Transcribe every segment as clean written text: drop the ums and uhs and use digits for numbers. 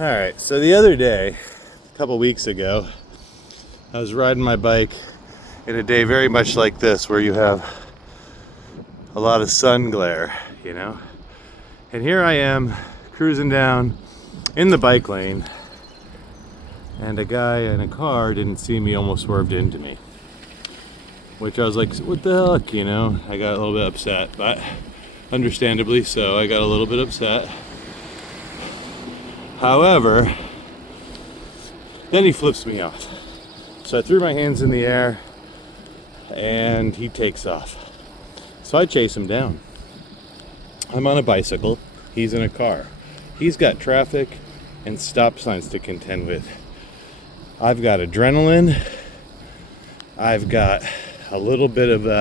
Alright, so the other day, a couple weeks ago, I was riding my bike in a day very much like this, where you have a lot of sun glare, you know? And here I am, cruising down in the bike lane, and a guy in a car didn't see me, almost swerved into me. Which I was like, what the heck, you know? I got a little bit upset, but understandably so, I got a little bit upset. However, then he flips me off. So I threw my hands in the air and he takes off. So I chase him down. I'm on a bicycle, he's in a car. He's got traffic and stop signs to contend with. I've got adrenaline. I've got a little bit of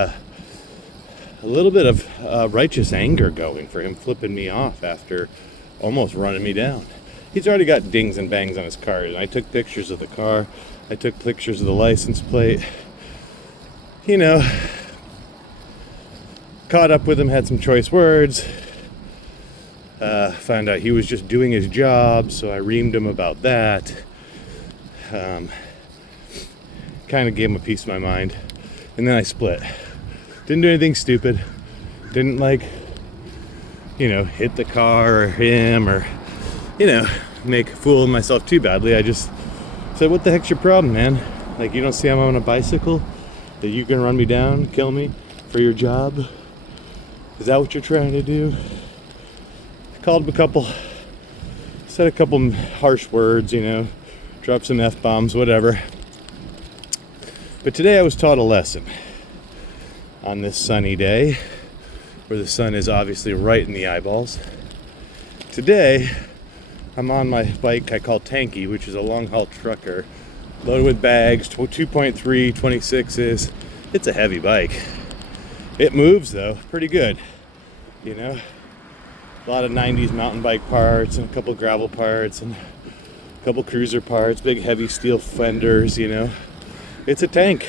righteous anger going for him flipping me off after almost running me down. He's already got dings and bangs on his car, and I took pictures of the car. I took pictures of the license plate. You know, caught up with him, had some choice words. Found out he was just doing his job, so I reamed him about that. Kind of gave him a piece of my mind, and then I split. Didn't do anything stupid. Didn't hit the car or him or, make a fool of myself too badly. I just said, what the heck's your problem, man? Like, you don't see I'm on a bicycle? That you can run me down, kill me for your job? Is that what you're trying to do? I called him said a couple harsh words, dropped some F-bombs, whatever. But today I was taught a lesson on this sunny day where the sun is obviously right in the eyeballs. Today, I'm on my bike I call Tanky, which is a long-haul trucker, loaded with bags, 2.3, 26s. It's a heavy bike. It moves, though, pretty good, A lot of 90s mountain bike parts and a couple gravel parts and a couple cruiser parts, big heavy steel fenders, It's a tank.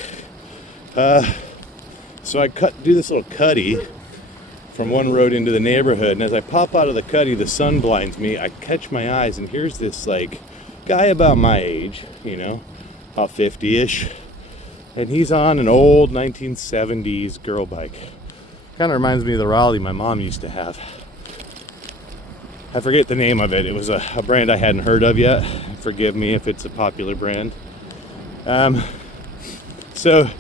So I do this little cutty from one road into the neighborhood, and as I pop out of the cutty, the sun blinds me. I catch my eyes, and here's this guy about my age, about 50-ish, and he's on an old 1970s girl bike. Kind of reminds me of the Raleigh my mom used to have. I forget the name of it. It was a brand I hadn't heard of yet. Forgive me if it's a popular brand. So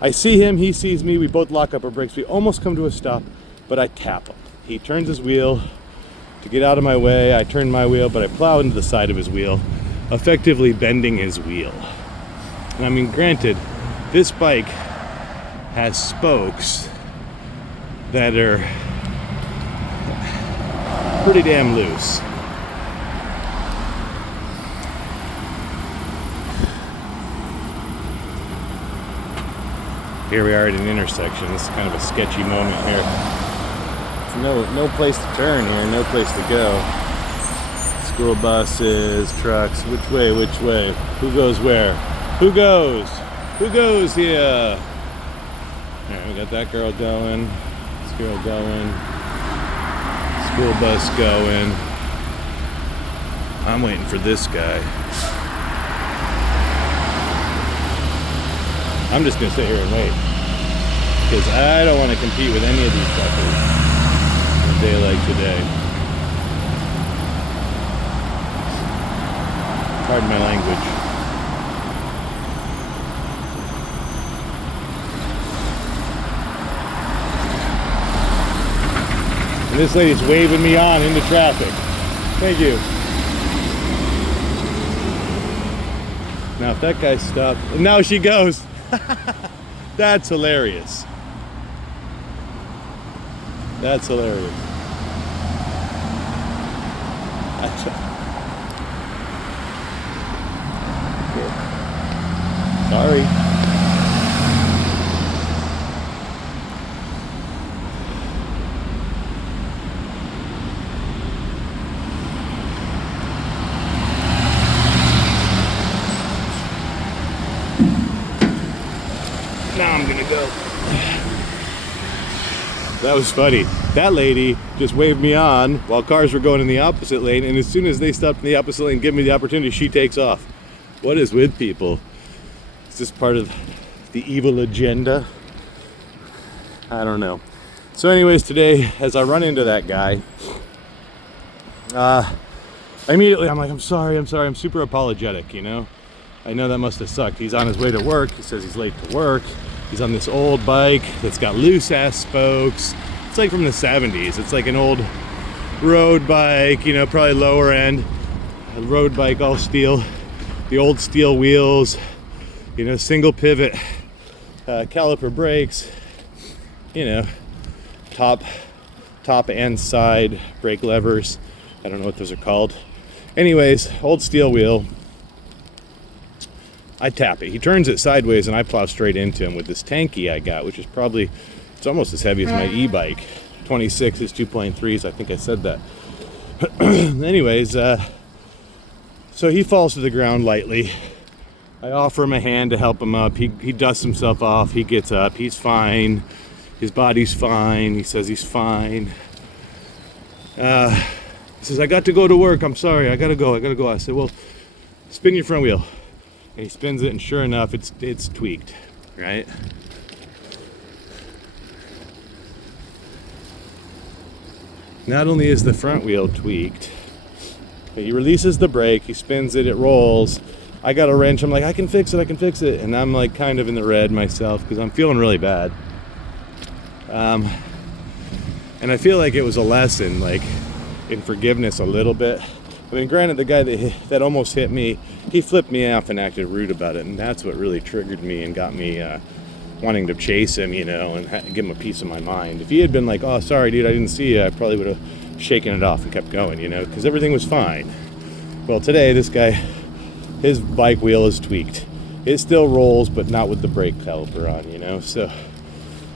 I see him, he sees me, we both lock up our brakes. We almost come to a stop, but I tap him. He turns his wheel to get out of my way. I turn my wheel, but I plow into the side of his wheel, effectively bending his wheel. And I mean, granted, this bike has spokes that are pretty damn loose. Here we are at an intersection. This is kind of a sketchy moment here. There's no place to turn here, no place to go. School buses, trucks, which way? Who goes where? Who goes here? Alright, we got that girl going, this girl going, school bus going. I'm waiting for this guy. I'm just gonna sit here and wait, because I don't want to compete with any of these suckers on a day like today. Pardon my language. And this lady's waving me on into traffic. Thank you. Now if that guy stopped, and now she goes. That's hilarious. That's hilarious. Sorry. Now I'm gonna go. That was funny. That lady just waved me on while cars were going in the opposite lane, and as soon as they stopped in the opposite lane and give me the opportunity, she takes off. What is with people? Is this part of the evil agenda? I don't know. So anyways, today, as I run into that guy, immediately I'm like, I'm sorry, I'm super apologetic, you know? I know that must have sucked. He's on his way to work. He says he's late to work. He's on this old bike that's got loose ass spokes. It's like from the 70s. It's like an old road bike, you know, probably lower end. A road bike, all steel. The old steel wheels, you know, single pivot, caliper brakes, you know, top and side brake levers. I don't know what those are called. Anyways, old steel wheel. I tap it. He turns it sideways and I plow straight into him with this tanky I got, which is probably, it's almost as heavy as my e-bike. 26 is 2.3s, I think I said that. Anyways, so he falls to the ground lightly. I offer him a hand to help him up. He dusts himself off. He gets up. He's fine. His body's fine. He says he's fine. He says, I got to go to work. I'm sorry. I gotta go. I said, well, spin your front wheel. And he spins it, and sure enough, it's tweaked, right? Not only is the front wheel tweaked, but he releases the brake, he spins it, it rolls. I got a wrench, I'm like, I can fix it. And I'm like kind of in the red myself because I'm feeling really bad. And I feel like it was a lesson, like in forgiveness a little bit. I mean, granted, the guy that almost hit me, he flipped me off and acted rude about it, and that's what really triggered me and got me wanting to chase him, you know, and give him a piece of my mind. If he had been like, oh, sorry, dude, I didn't see you, I probably would have shaken it off and kept going, you know, because everything was fine. Well, today, this guy, his bike wheel is tweaked. It still rolls, but not with the brake caliper on, you know, so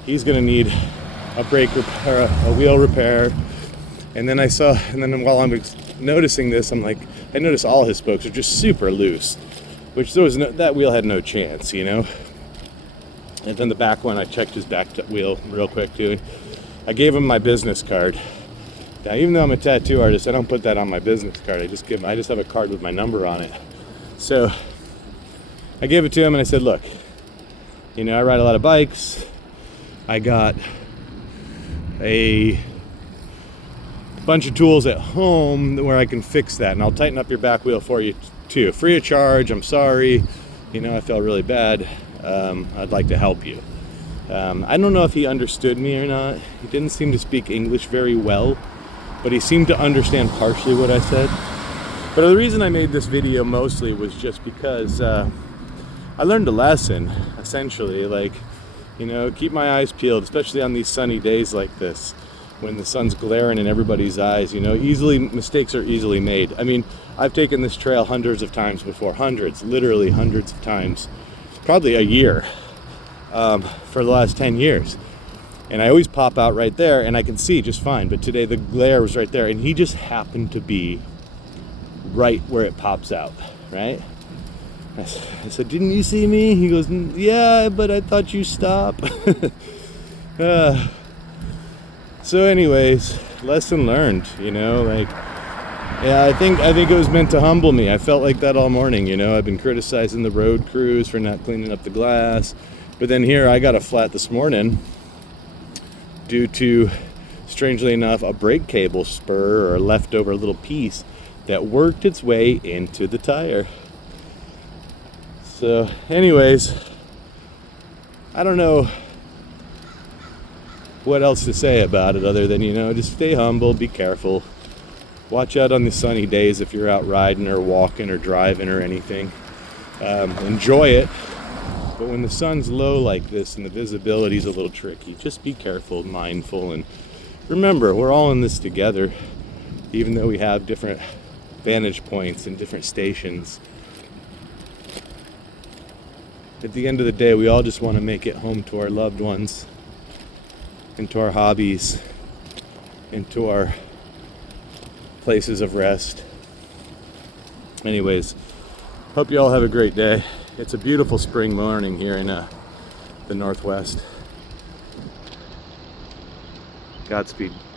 he's going to need a brake repair, a wheel repair. And then while I'm noticing this, I'm like, I notice all his spokes are just super loose, which that wheel had no chance, you know. And then the back one, I checked his back wheel real quick too. I gave him my business card. Now, even though I'm a tattoo artist, I don't put that on my business card. I just have a card with my number on it. So I gave it to him and I said, look, you know, I ride a lot of bikes. I got a bunch of tools at home where I can fix that, and I'll tighten up your back wheel for you too, free of charge. I'm sorry, you know, I felt really bad. I'd like to help you. I don't know if he understood me or not. He didn't seem to speak English very well, but he seemed to understand partially what I said. But the reason I made this video mostly was just because I learned a lesson, essentially, like, you know, keep my eyes peeled, especially on these sunny days like this, when the sun's glaring in everybody's eyes, you know, mistakes are easily made. I mean, I've taken this trail hundreds of times before, literally hundreds of times, probably a year, for the last 10 years. And I always pop out right there and I can see just fine. But today the glare was right there and he just happened to be right where it pops out, right? I said, didn't you see me? He goes, yeah, but I thought you stopped. So anyways, lesson learned, you know, like, yeah, I think it was meant to humble me. I felt like that all morning, you know. I've been criticizing the road crews for not cleaning up the glass. But then here I got a flat this morning due to, strangely enough, a brake cable spur or a leftover little piece that worked its way into the tire. So anyways, I don't know what else to say about it other than, you know, just stay humble, be careful, watch out on the sunny days if you're out riding or walking or driving or anything. Enjoy it, but when the sun's low like this and the visibility's a little tricky, just be careful, mindful, and remember, we're all in this together, even though we have different vantage points and different stations. At the end of the day, we all just want to make it home to our loved ones, into our hobbies, into our places of rest. Anyways, hope you all have a great day. It's a beautiful spring morning here in the Northwest. Godspeed.